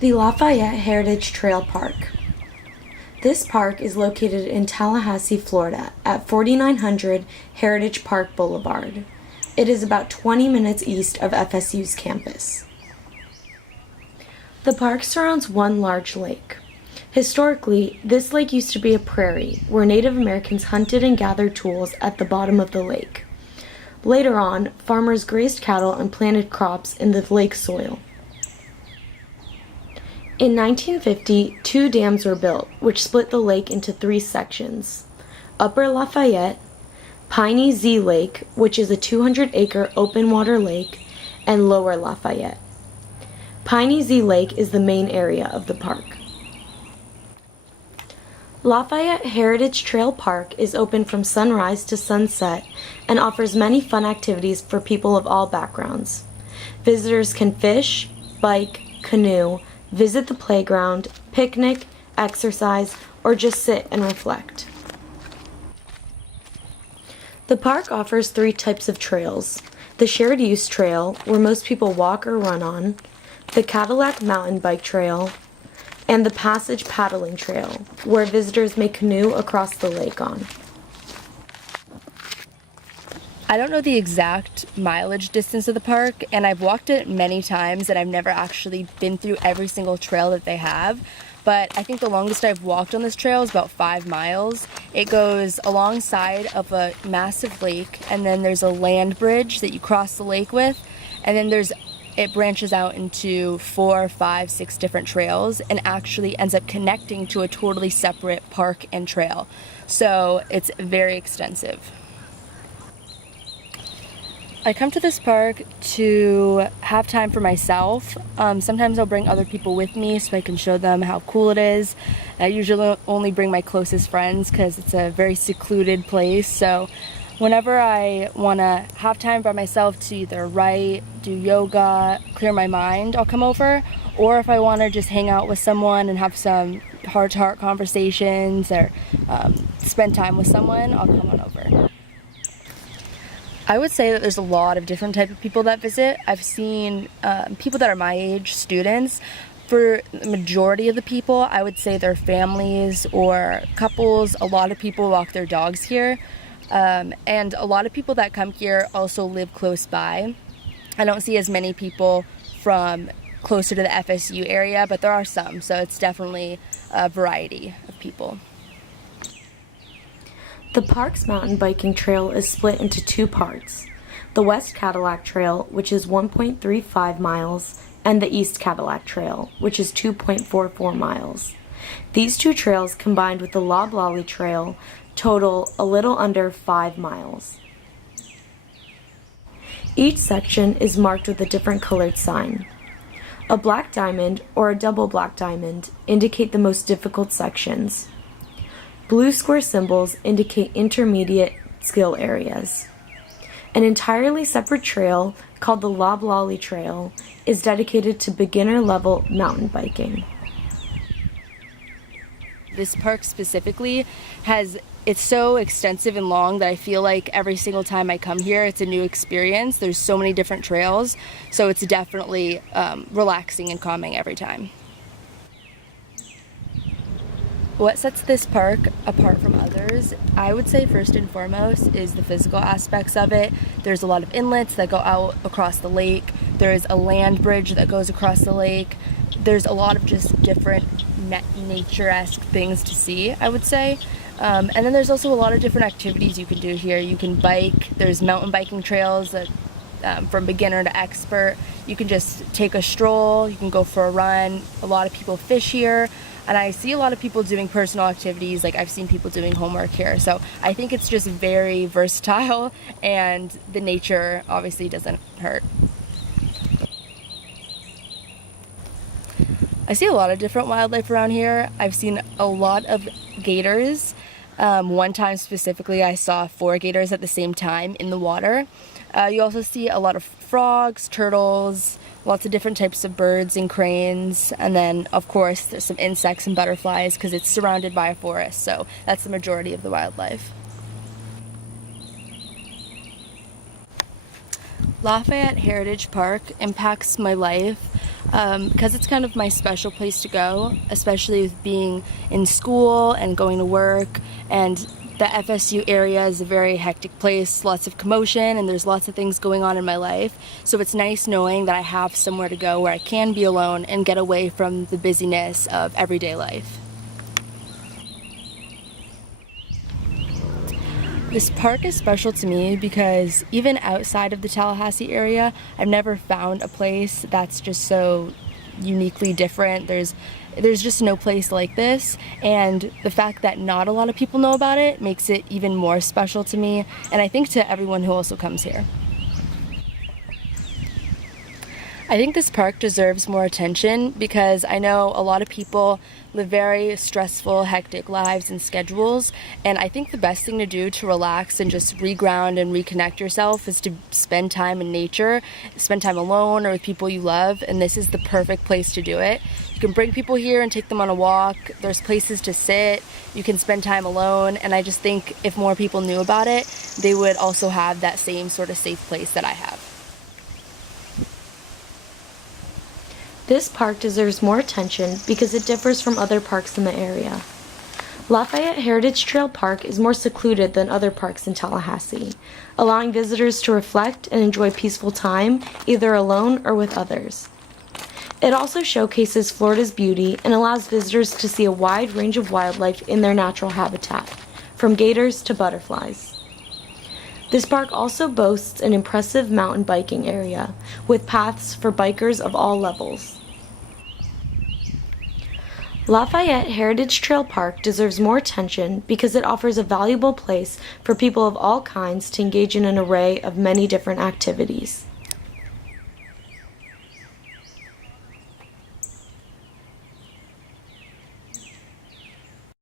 The Lafayette Heritage Trail Park. This park is located in Tallahassee, Florida at 4900 Heritage Park Boulevard. It is about 20 minutes east of FSU's campus. The park surrounds one large lake. Historically, this lake used to be a prairie where Native Americans hunted and gathered tools at the bottom of the lake. Later on, farmers grazed cattle and planted crops in the lake soil. In 1950, 2 dams were built, which split the lake into 3 sections: Upper Lafayette, Piney Z Lake, which is a 200-acre open water lake, and Lower Lafayette. Piney Z Lake is the main area of the park. Lafayette Heritage Trail Park is open from sunrise to sunset and offers many fun activities for people of all backgrounds. Visitors can fish, bike, canoe, visit the playground, picnic, exercise, or just sit and reflect. The park offers 3 types of trails: the shared use trail, where most people walk or run on, the Cadillac mountain bike trail, and the Passage paddling trail, where visitors may canoe across the lake on. I don't know the exact mileage distance of the park, and I've walked it many times, and I've never actually been through every single trail that they have. But I think the longest I've walked on this trail is about 5 miles. It goes alongside of a massive lake, and then there's a land bridge that you cross the lake with, and then it branches out into 4, 5, 6 different trails and actually ends up connecting to a totally separate park and trail. So it's very extensive. I come to this park to have time for myself. Sometimes I'll bring other people with me so I can show them how cool it is. I usually only bring my closest friends because it's a very secluded place. So whenever I want to have time by myself to either write, do yoga, clear my mind, I'll come over. Or if I want to just hang out with someone and have some heart-to-heart conversations or spend time with someone, I'll come on over. I would say that there's a lot of different type of people that visit. I've seen people that are my age, students. For the majority of the people, I would say they're families or couples. A lot of people walk their dogs here. And a lot of people that come here also live close by. I don't see as many people from closer to the FSU area, but there are some, so it's definitely a variety of people. The park's mountain biking trail is split into 2 parts: the West Cadillac Trail, which is 1.35 miles, and the East Cadillac Trail, which is 2.44 miles. These 2 trails, combined with the Loblolly Trail, total a little under 5 miles. Each section is marked with a different colored sign. A black diamond or a double black diamond indicate the most difficult sections. Blue square symbols indicate intermediate skill areas. An entirely separate trail, called the Loblolly Trail, is dedicated to beginner-level mountain biking. This park specifically it's so extensive and long that I feel like every single time I come here, it's a new experience. There's so many different trails, so it's definitely relaxing and calming every time. What sets this park apart from others, I would say first and foremost, is the physical aspects of it. There's a lot of inlets that go out across the lake. There's a land bridge that goes across the lake. There's a lot of just different nature-esque things to see, I would say. And then there's also a lot of different activities you can do here. You can bike. There's mountain biking trails that from beginner to expert. You can just take a stroll. You can go for a run. A lot of people fish here. And I see a lot of people doing personal activities, like I've seen people doing homework here. So I think it's just very versatile, and the nature obviously doesn't hurt. I see a lot of different wildlife around here. I've seen a lot of gators. One time specifically, I saw 4 gators at the same time in the water. You also see a lot of frogs, turtles, lots of different types of birds and cranes, and then of course there's some insects and butterflies because it's surrounded by a forest, so that's the majority of the wildlife. Lafayette Heritage Park impacts my life because it's kind of my special place to go, especially with being in school and going to work. And the FSU area is a very hectic place, lots of commotion, and there's lots of things going on in my life. So it's nice knowing that I have somewhere to go where I can be alone and get away from the busyness of everyday life. This park is special to me because even outside of the Tallahassee area, I've never found a place that's just so uniquely different. There's just no place like this, and the fact that not a lot of people know about it makes it even more special to me, and I think to everyone who also comes here. I think this park deserves more attention because I know a lot of people live very stressful, hectic lives and schedules, and I think the best thing to do to relax and just reground and reconnect yourself is to spend time in nature, spend time alone or with people you love, and this is the perfect place to do it. You can bring people here and take them on a walk, there's places to sit, you can spend time alone, and I just think if more people knew about it, they would also have that same sort of safe place that I have. This park deserves more attention because it differs from other parks in the area. Lafayette Heritage Trail Park is more secluded than other parks in Tallahassee, allowing visitors to reflect and enjoy peaceful time, either alone or with others. It also showcases Florida's beauty and allows visitors to see a wide range of wildlife in their natural habitat, from gators to butterflies. This park also boasts an impressive mountain biking area, with paths for bikers of all levels. Lafayette Heritage Trail Park deserves more attention because it offers a valuable place for people of all kinds to engage in an array of many different activities.